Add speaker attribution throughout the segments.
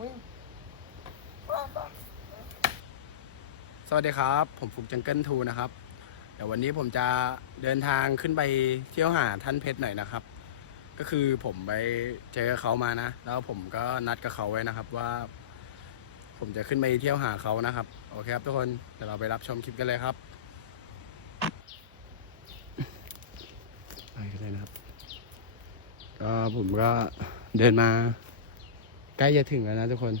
Speaker 1: มึง
Speaker 2: สวัสดีครับ ผมฟุกจังเกิลทูนะครับ เดี๋ยววันนี้ผมจะเดินทางขึ้นไปเที่ยวหาท่านเพชรหน่อยนะครับ ก็คือผมไปเจอเขามานะ แล้วผมก็นัดกับเขาไว้นะครับว่า ผมจะขึ้นไปเที่ยวหาเขานะครับ โอเคครับทุกคน เดี๋ยวเราไปรับชมคลิปกันเลยครับ ไปกันเลยนะครับก็ผมก็เดินมา ใกล้จะถึงแล้วนะทุกคน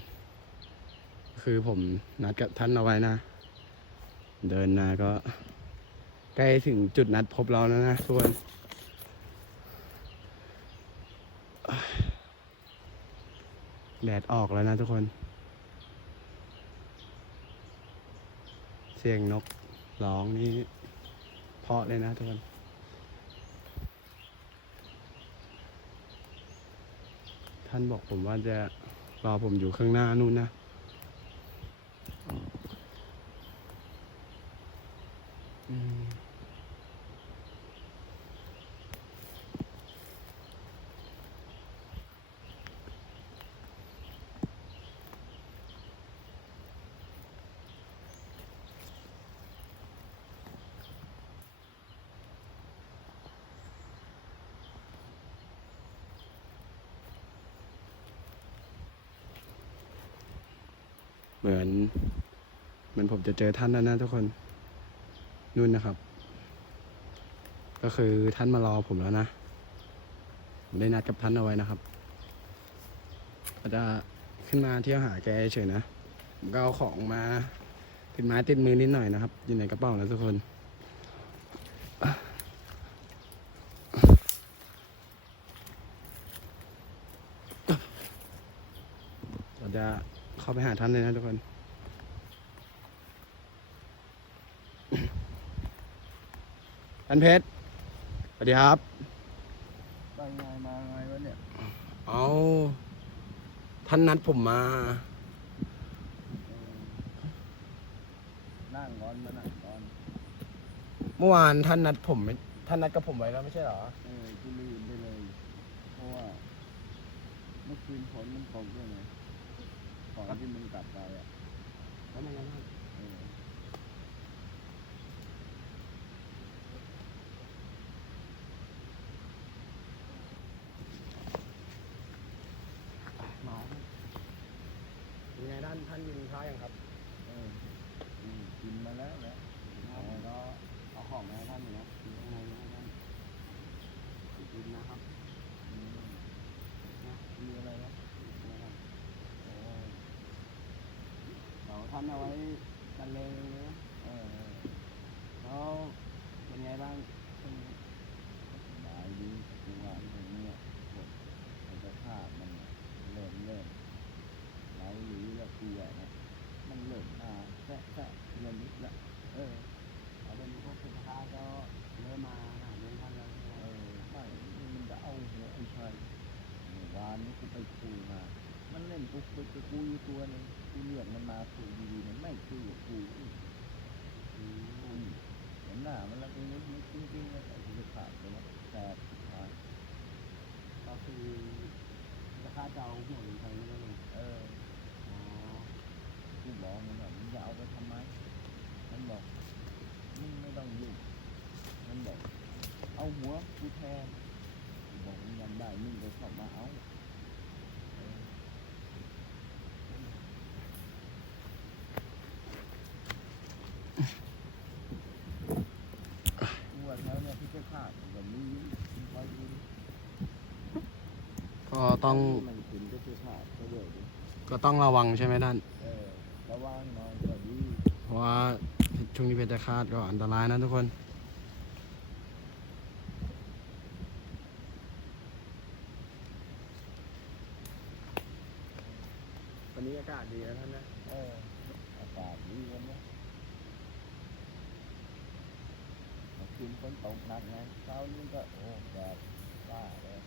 Speaker 2: คือผมนัดกับท่านเอาไว้นะ เดินมาก็ ใกล้ถึงจุดนัดพบเราแล้วนะทุกคนแดดออกแล้วนะทุกคน เสียงนกร้องนี่เพาะเลยนะทุกคน ท่านบอกผมว่าจะ รอผมอยู่ข้างหน้านู่นนะ เหมือน เหมือนผมจะเจอท่านแล้วนะทุกคนนู่นนะครับ ก็คือท่านมารอผมแล้วนะผมได้นัดกับท่านเอาไว้นะครับก็จะขึ้นมาเที่ยวหาแกเฉยนะผมก็เอาของมาติดไม้ติดมือนิดหน่อยนะครับ อยู่ในกระเป๋านะทุกคน เราจะเข้าไปหาท่านเลยนะทุกคน ท่านเพชร สวัสดีครับ
Speaker 1: ไปไงมาไงวะเนี่ย
Speaker 2: เอาท่านนัดผมมา
Speaker 1: เออนั่งก่อนมานั่งก่อน
Speaker 2: เมื่อวานท่านนัดผมไม่ท่านนัดกับผมไว้แล้วไม่ใช่เหรอ
Speaker 1: เออกูลืมไปเลย เพราะว่า เมื่อคืนฝนมันตกด้วยไงก่ อนที่มึงกลับไปอะ
Speaker 2: แล้วมันยังไง
Speaker 1: เออ
Speaker 2: เมาเป็นไงท่านท่านกินข้าวยังครับ
Speaker 1: เอออืมกินมาแล้วแหละ
Speaker 2: แล้วก็เอาของมาให้ท่านอยู่นะกินข้างในนะท่านกินนะครับ
Speaker 1: อืม
Speaker 2: นะ
Speaker 1: มีอะไรวะ
Speaker 2: นะครับ
Speaker 1: โอ้
Speaker 2: เดี๋ยวท่านเอาไว้บรรเลงเลยนะ
Speaker 1: เออ
Speaker 2: แล้วเป็นไงบ้างช่วงนี้
Speaker 1: สบายดีกูว่าตรงเนี้ยกดมันจะภาพมันเริ่มเริ่มเราหรือล้วกูอะนะมันเริ่มมาแทะแทะเงินนิดละเออ
Speaker 2: เอาเป็นพวกสินค้าก็เริ่มมาหาเงินท่านแล้ว
Speaker 1: เออไม่มันจะเอาหัวไอ้ชัยเมื่อวานนี้กูไปคุยมา มันเล่นกูคุยกับกูอยู่ตัวหนึงกูเรียกมันมาคุยดีๆมันไม่คุยกับกูอีก
Speaker 2: อืม
Speaker 1: อืมเห็นหน้ามันแล้วกูนึกนึกจริงๆเลยไอ้ที่จะขาดไปแล้วแต่สุดท้าย
Speaker 2: ก็คือจะค่าจะเอาหัวเงินไทยไม่ได้เลย
Speaker 1: เออ
Speaker 2: อ๋อ
Speaker 1: กูบอกมันว่ามึงจะเอาไปทำไม มันบอกมึงไม่ต้องยุ่งมันบอก เอาหัวกูแทนกูบอกมึงยังได้มึงก็เข้ามาเอาเออกูว่าแถวเนี่ยที่จะขาดแบบนี้มึงคอยดูดิ
Speaker 2: ก็ต้อง
Speaker 1: มันถึงก็จะขาดก็เดี๋ยวดิ
Speaker 2: ก็ต้องระวังใช่ไหมท่าน
Speaker 1: เออระวังหน่อยก็ดี
Speaker 2: เพราะว่าช่วงนี้เพชรฆาตก็อันตรายนะทุกคน วันนี้อากาศดีนะท่านนะ
Speaker 1: เอออากาศดีวันนี้เมื่อคืนฝนตกหนักไงเช้านี้ก็โอ้แดดว่าเลย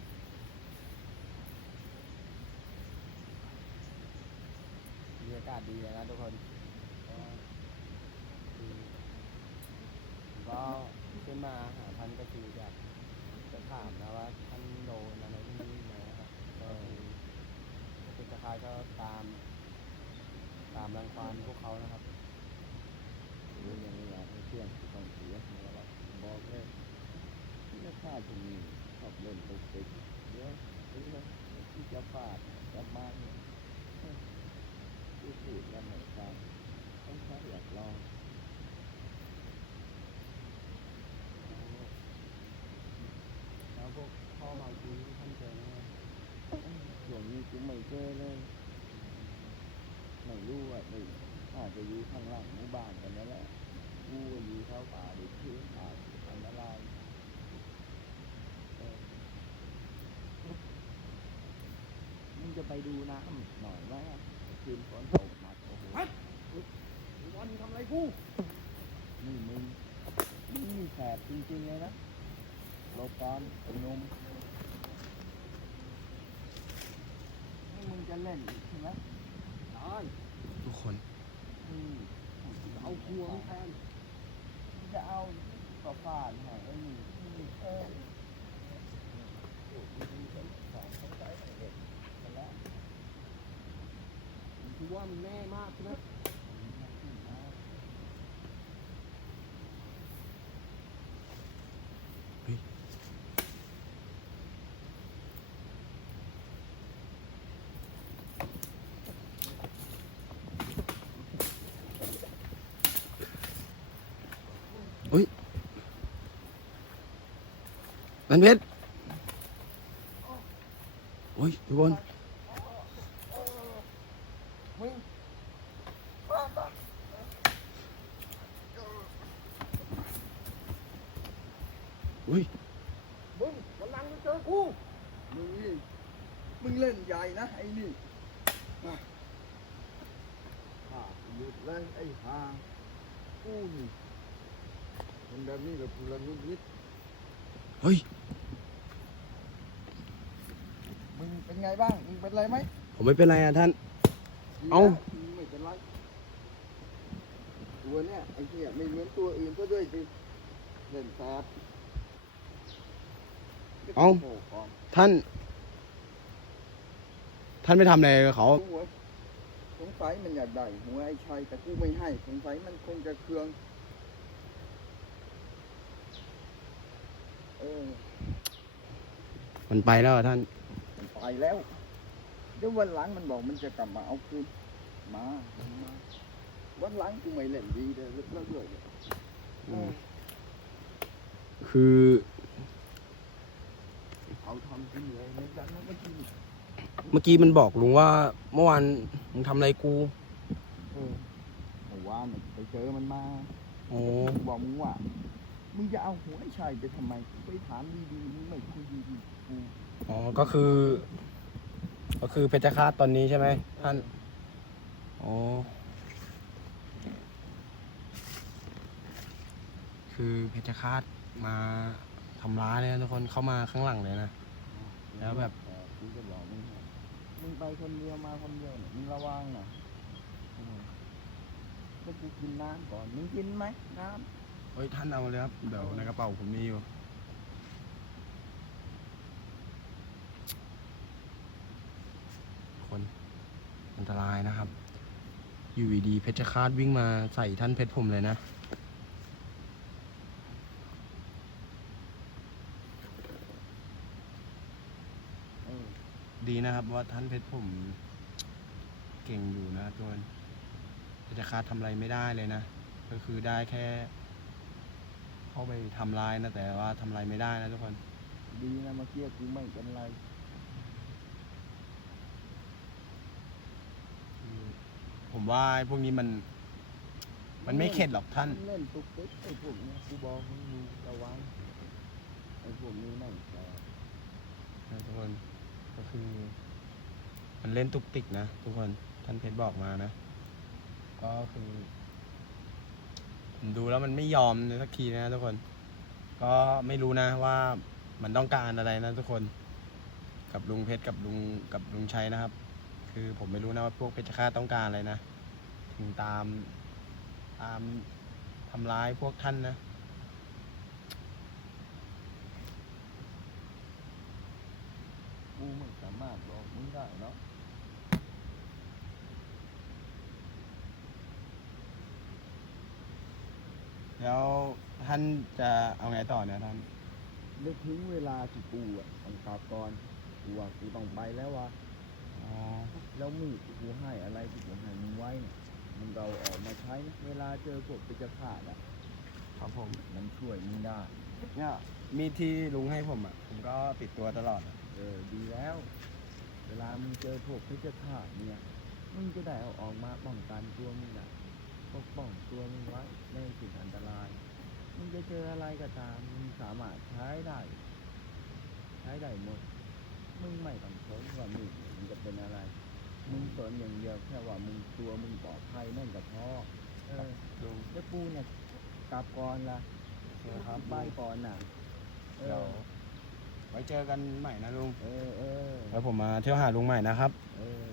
Speaker 2: บรรยากาศดีนะทุกคนก็คือผมก็ขึ้นมาหาท่านก็คืออยากจะถามนะว่าท่านโดนอะไรที่นี่ไหมนะครับก็คือเพชรฆา
Speaker 3: ยก็ตาม ตามรังควานพวกเขานะครับ
Speaker 1: หรือยังไม่อยากให้เพื่อนกูต้องเสียหัวเราบอกเลยไม่พลาดตรงนี้ชอบเล่นตุ๊กติกเยวเดี๋ยวที่จะฟาดกลับมาเนี่ย พูดพูดแล้วเหมือนกันต้องใช้อยากลอง
Speaker 3: แล้วพวกพ่อมาจีท่านเจอไหม
Speaker 1: ช่วงนี้กูไม่เจอเลยไม่รู้ว่าไม่อาจจะอยู่ข้างล่างหมู่บ้านกันนั่นแหละกูก็อยู่เข้าป่าดิบชื้นอาจอันตรายเออมึงจะไปดูน้ำหน่อยไหมอะ คืนฝนตกหนักโอ้โห
Speaker 3: วันทำอะไรกู
Speaker 1: นี่มึงมึงมีแสบจริงๆเลยนะโลกอนไอ้หนมนี่มึงจะเล่นอีกใช่ไหม
Speaker 3: ได้
Speaker 1: ทุกคน
Speaker 3: เอาครัวแทน
Speaker 1: จะเอากระฟาดให้ไอ้นี่เออของเขาใช้ให้เด็กไปแล้ว
Speaker 3: คือว่ามันแน่มากใช่ไหมอุ้ย
Speaker 2: นันเพชรโอ้ยทุกคน
Speaker 1: มึง
Speaker 2: โอ้ย
Speaker 3: มึงวันหลังมึงเจอกู
Speaker 1: มึงนี่มึงเล่นใหญ่นะไอ้นี่มาอ่าหยุดเลยไอ้หากูนี่คนแบบนี้แบบกูละงุนยิด
Speaker 2: เฮ้ย
Speaker 1: มึงเป็นไงบ้าง มึงเป็นไรไหม
Speaker 2: ผมไม่เป็นไรอะท่านเอ้า
Speaker 1: มึงไม่เป็นไรตัวเนี้ยไอ้เหี้ยไม่เหมือนตัวอื่นก็ด้วยสิเล่นแสบ
Speaker 2: เอ้า
Speaker 1: โโหของ
Speaker 2: ท่าน ท่านไม่ทำอะไรกับเขา
Speaker 1: หัวสงสัยมันอยากได้หัวไอ้ชัยแต่กูไม่ให้สงสัยมันคงจะเคือง เออ
Speaker 2: มันไปแล้วอะท่าน
Speaker 1: มันไปแล้ว เดี๋ยววันหลังมันบอกมันจะกลับมาเอาคืน มามันมา วันหลังกูไม่เล่นดีเลยแล้วด้วยเนี่ยเออ
Speaker 2: คือ
Speaker 1: เอาทำกูเหนื่อยเหมือนกันนะเมื่อกี้นี่
Speaker 2: เมื่อกี้มันบอกลุงว่า เมื่อวานมึงทำอะไรกู
Speaker 1: เออเมื่อวานน่ะไปเจอมันมา
Speaker 2: โอ้
Speaker 1: กูบอกมึงว่ามึงจะเอาหัวไอ้ชัยไปทำไมกูไปถามดีๆมึงไม่คุยดีๆกู
Speaker 2: อ๋อก็คือ ก็คือเพชรฆาตตอนนี้ใช่ไหมท่านอ๋อคือเพชรฆาตมา ทำร้ายเลยนะทุกคนเข้ามาข้างหลังเลยนะ แล้วแบบ
Speaker 1: เออกูจะบอกมึงให้มึงไปคนเดียวมาคนเดียวเนี่ยมึงระวังนะเออแล้วกูกินน้ำก่อน มึงกินไหมน้
Speaker 2: เฮ้ยท่านเอาเลยครับ เดี๋ยวในกระเป๋าผมมีอยู่ คนอันตรายนะครับ อยู่ดีๆเพชรฆาตวิ่งมาใส่ท่านเพชรผมเลยนะำ
Speaker 1: เออ
Speaker 2: ดีนะครับว่าท่านเพชรผม เก่งอยู่นะทุกคนเพชรฆาตทำอะไรไม่ได้เลยนะ ก็คือได้แค่ เข้าไปทำลายนะแต่ว่าทำอะไรไม่ได้นะทุกคน
Speaker 1: ดีนะเมื่อกี้กูไม่เป็นไร
Speaker 2: ผมว่าไอ้พวกนี้มัน มันไม่เข็ดหรอกท่าน
Speaker 1: เล่นตุ๊กติ๊กไอ้พวกเนี้ยกูบอกมึงดูระวังไอ้พวกนี้ไม่แคร์
Speaker 2: นะทุกคน ก็คือ มันเล่นตุกติกนะทุกคนท่านเพชรบอกมานะ ก็คือผมดูแล้วมันไม่ยอมเลยสักทีนะทุกคน ก็ไม่รู้นะว่ามันต้องการอะไรนะทุกคน กับลุงเพชรกับลุงกับลุงชัยนะครับ คือผมไม่รู้นะว่าพวกเพชรฆาตต้องการอะไรนะ ถึงตามตามทำร้ายพวกท่านนะู
Speaker 1: ไม่สามารถบอกมึงได้เนาะ
Speaker 3: แล้วท่านจะเอาไงต่อเนี่ยท่าน
Speaker 1: นึกถึงเวลาติปูอะองกากรกูว่ากูต้องไปแล้ววะ
Speaker 3: อ๋อ
Speaker 1: แล้วมือกูให้อะไรที่กูให้มึงไว้เนี่ยมึงเราออกมาใช้นะเวลาเจอพวกปินจะขาดอะ
Speaker 3: ครับผม
Speaker 1: มันช่วยมึงได้
Speaker 3: เนี่ยมีดที่ลุงให้ผมอะ ผมก็ติดตัวตลอดอะ
Speaker 1: เออดีแล้ว เวลามึงเจอพวกปิจขาดเนี่ยมึงจะได้เอาออกมาป้องกันตัวมึงนะปกป้องตัวมึงไว้ในสิ่งอันตราย มึงจะเจออะไรก็ตามมึงสามารถใช้ได้ ใช้ได้หมด มึงไม่ต้องสนว่ามีดมึงจะเป็นอะไร มึงสนอย่างเดียวแค่ว่ามึงตัวมึงปลอดภัยนั่นก็พอเออ
Speaker 3: ลุง
Speaker 1: แล้วกูเนี่ยกลับก่อนละ
Speaker 3: โอเคครับ
Speaker 1: ไปก่อนน่ะเอ
Speaker 3: เดี๋ยว
Speaker 1: อ
Speaker 3: ไว้เจอกันใหม่นะลุง
Speaker 1: เออเออ
Speaker 3: แล้วผมมาเที่ยวหาลุงใหม่นะครับ
Speaker 1: เออ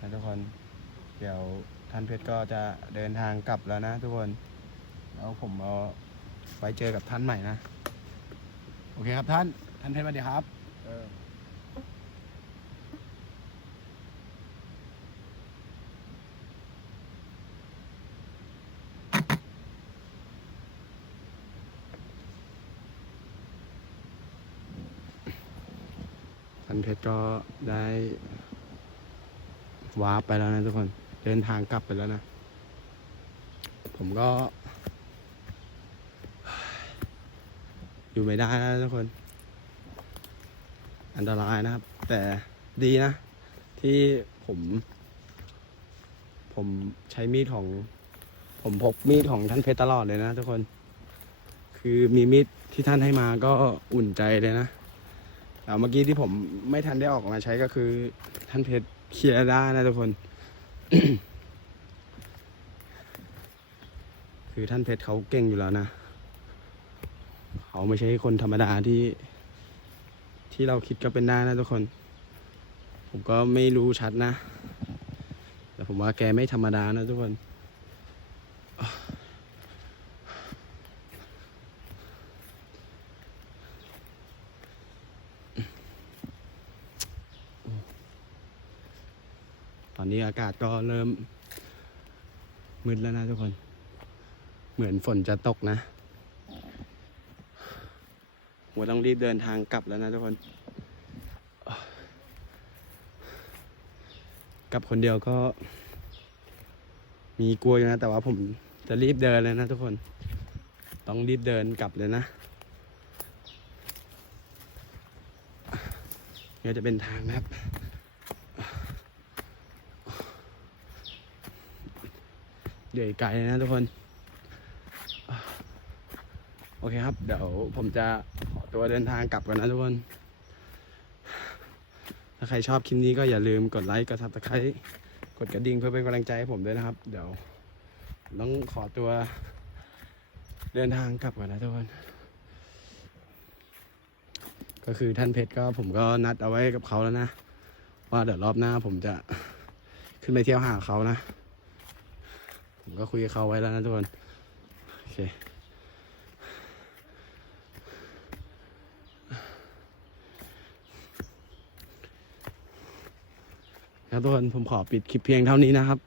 Speaker 3: นะทุกคน เดี๋ยวท่านเพชรก็จะเดินทางกลับแล้วนะทุกคน แล้วผมเอาไว้เจอกับท่านใหม่นะ โอเคครับท่าน ท่านเพชรสวัสดีครับ
Speaker 1: เออ
Speaker 2: นเพชรก็ได้วาร์ปไปแล้วนะทุกคน เดินทางกลับไปแล้วนะ ผมก็ อยู่ไม่ได้แล้วทุกคน อันตรายนะครับ แต่ดีนะ ที่ผม ผมใช้มีดของ ผมพกมีดของท่านเพชรตลอดเลยนะทุกคน คือมีมีดที่ท่านให้มาก็อุ่นใจเลยนะ เมื่อกี้ที่ผมไม่ทันได้ออกมาใช้ก็คือ ท่านเพชรเคียร์ได้นะทุกคน คือท่านเพชรเขาเก่งอยู่แล้วนะ เขาไม่ใช่คนธรรมดาที่ ที่เราคิดก็เป็นได้นะทุกคน ผมก็ไม่รู้ชัดนะ แต่ผมว่าแกไม่ธรรมดานะทุกคน อากาศก็เริ่มมืดแล้วนะทุกคน เหมือนฝนจะตกนะหัวต้องรีบเดินทางกลับแล้วนะทุกคน กลับคนเดียวก็ มีกลัวอยู่นะ แต่ว่าผมจะรีบเดินเลยนะทุกคน ต้องรีบเดินกลับเลยนะเนี่ยจะเป็นทางนะครับ เดี๋ยวไกลเลยนะทุกคน โอเคครับ เดี๋ยวผมจะขอตัวเดินทางกลับกันนะทุกคน ถ้าใครชอบคลิปนี้ก็อย่าลืมกดไลค์กดซับสไครต์กดกระดิ่งเพื่อเป็นกำลังใจให้ผมด้วยนะครับ เดี๋ยวต้องขอตัวเดินทางกลับก่อนนะทุกคน ก็คือท่านเพชรก็ผมก็นัดเอาไว้กับเขาแล้วนะ ว่าเดี๋ยวรอบหน้าผมจะขึ้นไปเที่ยวหาเขานะ ผมก็คุยกับเขาไว้แล้วนะทุกคน โอเค นะทุกคนผมขอปิดคลิปเพียงเท่านี้นะครับ